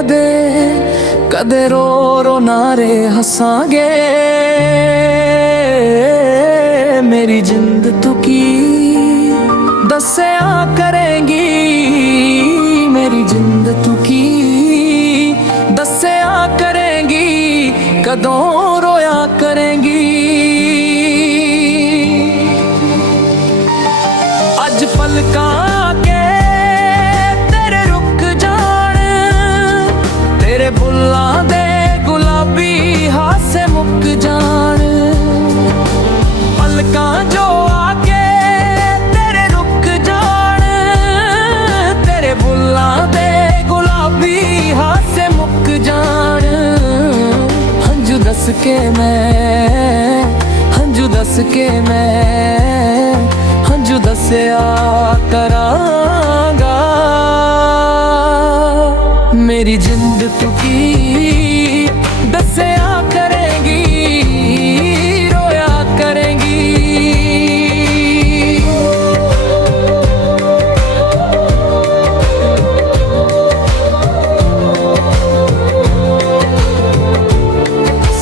कदे कदे रो रो नारे हसांगे। मेरी जिंद तू की दस्या करेंगी, मेरी जिंद तू की दस्या करेंगी, कदों रोया करेंगी। अज पलकां के तेरे रुक जान, तेरे बुल्लां दे गुलाबी हासे मुक जान। पलकां जो आके तेरे रुक जान, तेरे बुल्लां दे गुलाबी हासे मुक जान। हंजू दस के मैं, हंजू दस के मैं, हंजू दस्या करांगा। मेरी जिंद तू की दस्या करेंगी, रोया करेंगी।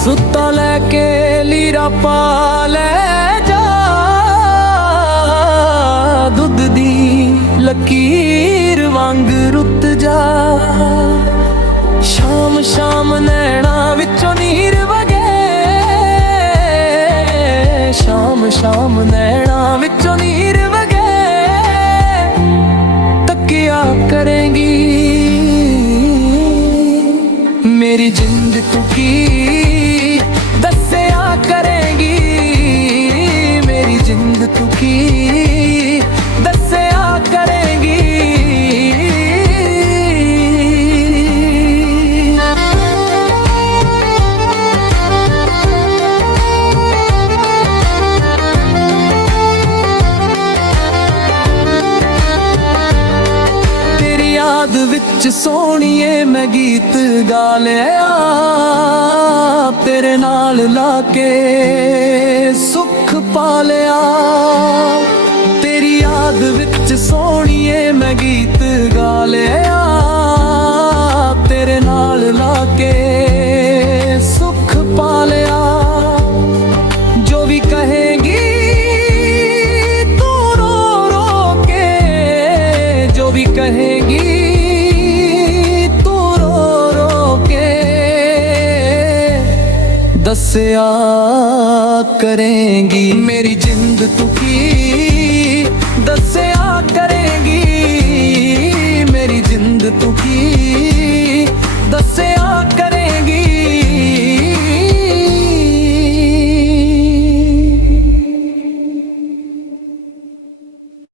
सुत्ता लेके लीरा पा ले जा, दुध दी लकीर वांग रुत जा। शाम शाम नैना विचों नीर वगे, शाम शाम नैना विचों नीर वगे। तकिया करेंगी मेरी जिंद तू की दस्या करेंगी, मेरी जिंद तू की दस्या करेंगी। तेरी याद विच सोहणीए मैं गीत गा लिया, तेरे नाल लाके सुख पा लिया। तेरी याद विच सोहणीए मैं गीत गा लिया, तेरे नाल लाके सुख पा लिया। जो भी कहेगी तू रो रो के, जो भी कहेगी दस्या करेंगी। मेरी जिंद तू की दस्या करेंगी,